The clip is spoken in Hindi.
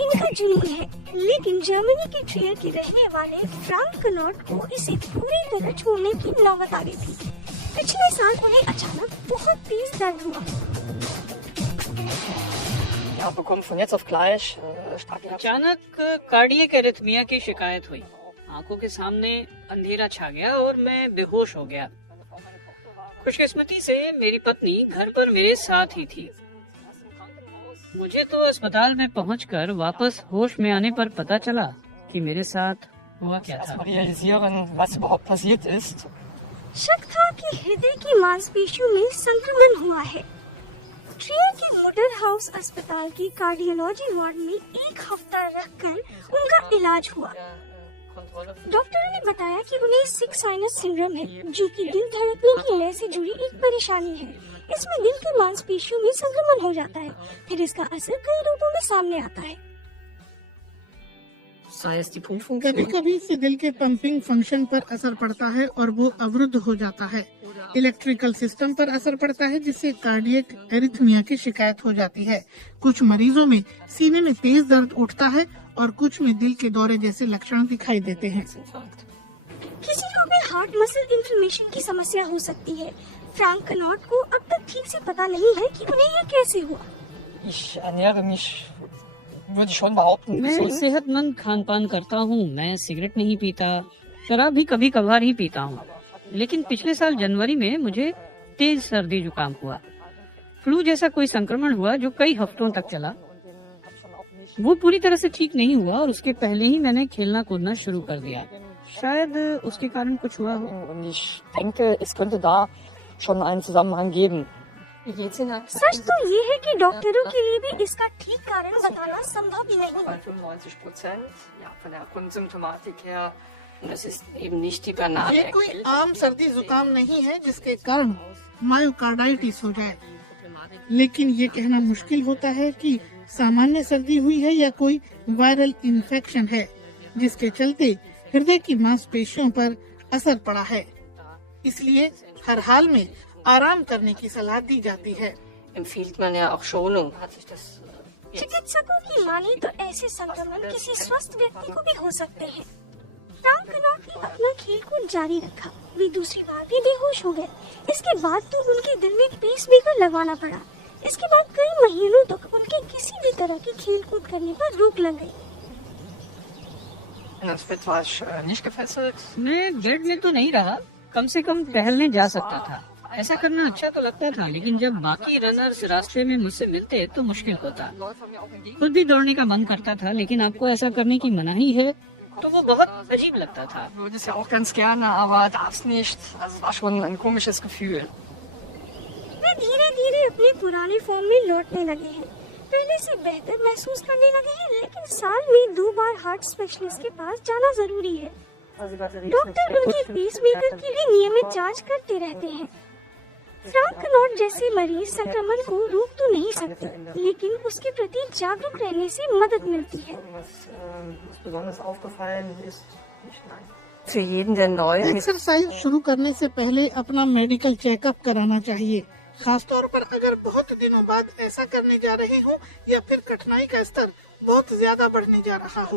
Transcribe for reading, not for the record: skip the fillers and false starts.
इनका जुनून है, लेकिन जर्मनी की ट्रियर के रहने वाले फ्रैंक कनॉट को इसे पूरी तरह छोड़ने की नौबत आ गई थी। पिछले साल उन्हें अचानक बहुत तेज दर्द हुआ। अचानक कार्डियक एरिथमिया की शिकायत हुई। आंखों के सामने अंधेरा छा गया और मैं बेहोश हो गया। खुशकिस्मती से मेरी पत्नी घर पर मेरे साथ ही थी। मुझे तो अस्पताल में पहुंचकर वापस होश में आने पर पता चला कि मेरे साथ हुआ क्या था। शक था कि हृदय की मांसपेशियों में संक्रमण हुआ है। ट्रियर के मुडर हाउस अस्पताल की कार्डियोलॉजी वार्ड में 1 हफ्ता रखकर उनका इलाज हुआ। डॉक्टरों ने बताया कि उन्हें सिक साइनस सिंड्रोम है, जो कि दिल धड़कने की लय से जुड़ी एक परेशानी है। इसमें दिल की मांसपेशियों में संक्रमण हो जाता है, फिर इसका असर कई रूपों में सामने आता है। कभी कभी इससे दिल के पंपिंग फंक्शन पर असर पड़ता है और वो अवरुद्ध हो जाता है। इलेक्ट्रिकल सिस्टम पर असर पड़ता है, जिससे कार्डियक एरिथमिया की शिकायत हो जाती है। कुछ मरीजों में सीने में तेज दर्द उठता है और कुछ में दिल के दौरे जैसे लक्षण दिखाई देते हैं। किसी को भी हार्ट मसल इंफ्लेमेशन की समस्या हो सकती है। फ्रैंक कनॉट को अब तक ठीक से पता नहीं है कि उन्हें यह कैसे हुआ। मैं सेहतमंद खान पान करता हूँ। मैं सिगरेट नहीं पीता, शराब भी कभी कभार ही पीता हूँ। लेकिन पिछले साल जनवरी में मुझे तेज सर्दी जुकाम हुआ। फ्लू जैसा कोई संक्रमण हुआ जो कई हफ्तों तक चला। वो पूरी तरह से ठीक नहीं हुआ और उसके पहले ही मैंने खेलना कूदना शुरू कर दिया। शायद उसके कारण कुछ हुआ हो। सच तो ये है कि डॉक्टरों के लिए भी इसका ठीक कारण बताना संभव नहीं है। ये कोई आम सर्दी जुकाम नहीं है जिसके कारण मायोकार्डाइटिस हो जाए, लेकिन ये कहना मुश्किल होता है कि सामान्य सर्दी हुई है या कोई वायरल इन्फेक्शन है जिसके चलते हृदय की मांसपेशियों पर असर पड़ा है। इसलिए हर हाल में आराम करने की सलाह दी जाती है। चिकित्सकों की माने तो ऐसे संक्रमण किसी स्वस्थ व्यक्ति को भी हो सकते हैं। फ्रैंक कनॉट ने अपना खेलकूद जारी रखा। वे दूसरी बार भी बेहोश हो गए। इसके बाद तो उनके दिल में पेसमेकर लगवाना पड़ा। इसके बाद कई महीनों तक उनके किसी भी तरह की खेलकूद करने पर रोक लग गई। मैं बेड में तो नहीं रहा, कम से कम टहलने जा सकता था। ऐसा करना अच्छा तो लगता था, लेकिन जब बाकी रनर्स रास्ते में मुझसे मिलते तो मुश्किल होता। खुद भी दौड़ने का मन करता था, लेकिन आपको ऐसा करने की मनाही है तो वो बहुत अजीब लगता था। वे धीरे धीरे अपने पुराने फॉर्म में लौटने लगे हैं। पहले से बेहतर महसूस करने लगे हैं, लेकिन साल में 2 बार हार्ट स्पेशलिस्ट के पास जाना जरूरी है। डॉक्टर उनकी पेसमेकर की भी नियमित जांच करते रहते हैं। फ्रैंक कनॉट जैसे मरीज संक्रमण को रोक तो नहीं सकते, लेकिन उसके प्रति जागरूक रहने से मदद मिलती है। एक्सरसाइज शुरू करने से पहले अपना मेडिकल चेकअप कराना चाहिए, खासतौर पर अगर बहुत दिनों बाद ऐसा करने जा रहे हो या फिर कठिनाई का स्तर बहुत ज्यादा बढ़ने जा रहा हो।